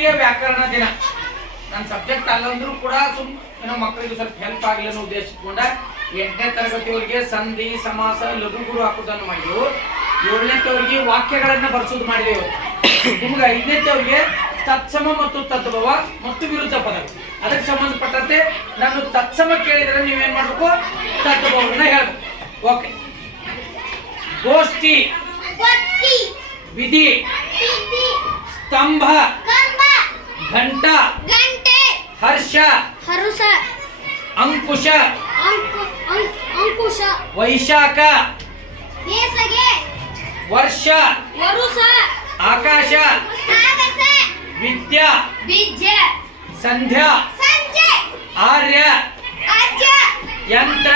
ರಾಷ್ಟ್ರೀಯ ವ್ಯಾಕರಣ ದಿನ. ನನ್ನ ಸಬ್ಜೆಕ್ಟ್ ಅಲ್ಲಂದ್ರೂ ಕೂಡ ಸುಮ್ ಏನೋ ಮಕ್ಕಳಿಗೆ ಸ್ವಲ್ಪ ಹೆಲ್ಪ್ ಆಗಲಿ ಅನ್ನೋ ಉದ್ದೇಶ ಇಟ್ಕೊಂಡ. ಎಂಟನೇ ತರಗತಿಯವರಿಗೆ ಸಂಧಿ ಸಮಾಸ ಲಘು ಗುರು ಹಾಕೋದನ್ನು ಮಾಡಿದೆವು ಏಳನೇತವರಿಗೆ ವಾಕ್ಯಗಳನ್ನ ಬರ್ಸೋದು ಮಾಡಿದೆವು ನಿಮ್ಗೆ ಐದನೇತವರಿಗೆ ತತ್ಸಮ ಮತ್ತು ತದ್ಭವ ಮತ್ತು ವಿರುದ್ಧ ಪದ ಅದಕ್ಕೆ ಸಂಬಂಧಪಟ್ಟಂತೆ ನಾನು ತತ್ಸಮ ಕೇಳಿದ್ರೆ ನೀವೇನ್ ಮಾಡ್ಬೇಕು? ತದ್ಭವನ್ನ ಹೇಳ್ಬೇಕು. ಓಕೆ ಗೋಷ್ಠಿ. ವಿಧಿ. ಸ್ತಂಭ. ಘಂಟ ಗಂಟೆ ಹರ್ಷ ಹರುಷ ಅಂಕುಶ ಅಂಕು ಅಂಕ್- ಅಂಕುಶ ವೈಶಾಖ ಬೇಸಗೆ ವರ್ಷ ವರುಷ ಆಕಾಶ ಆಗಸ ವಿದ್ಯಾ ಬೀಜ ಸಂಧ್ಯಾ ಸಂಜೆ ಆರ್ಯ ಅಜ್ಜ ಯಂತ್ರ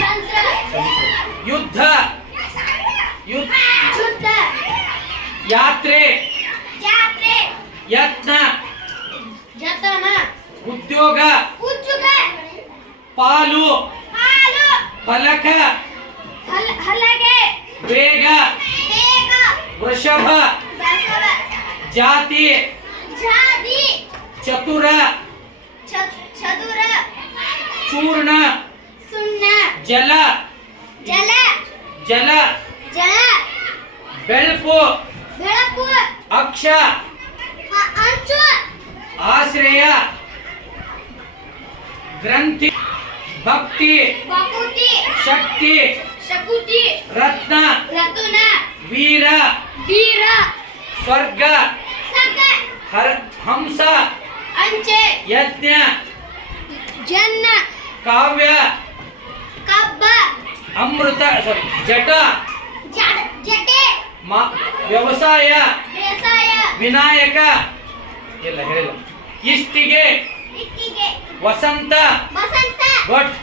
ಯಂತ್ರ ಯುದ್ಧ ಯುದ್ಧ ಶುದ್ಧ ಯಾತ್ರೆ ಜಾತ್ರೆ ಯತ್ನ ಉದ್ಯೋಗ ಉಜ್ಜುಗ ಪಾಲು ಹಾಲು ಫಲಕ ಹಲ- ಹಲಗೆ ಬೇಗ ಬೇಗ ವೃಷಭ ಬಸವ ಜಾತಿ ಜಾತಿ ಚತುರ ಚ- ಚದುರ ಚೂರ್ಣ ಸುಣ್ಣ ಜಲ ಜಲ ಜಲ ಜಲ ಬೆಳ್ಪು ಬೆಳಕು ಅಕ್ಷ ಅ- ಅಂಚು ಆಶ್ರಯ ಗ್ರಂಥಿ ಭಕ್ತಿ ಶಕ್ತಿ ಶಕುತಿ ರತ್ನ ರತುನ ವೀರ ವೀರ ಸ್ವರ್ಗ ಹರ ಹಂಸ ಅಂಚೆ ಯಜ್ಞ ಜನ್ನ ಕಾವ್ಯ ಕಬ್ಬ ಅಮೃತ ಸಾರಿ ಜಟ ಜಟೆ ಮ- ವ್ಯವಸಾಯ ಬೇಸಾಯ ವಿನಾಯಕ ಇಲ್ಲ ಹೇಳಿಲ್ಲ. ಇಷ್ಟಿಗೆ ಇಟ್ಟಿಗೆ ವಸಂತ ಬಸಂತ ಬಟ್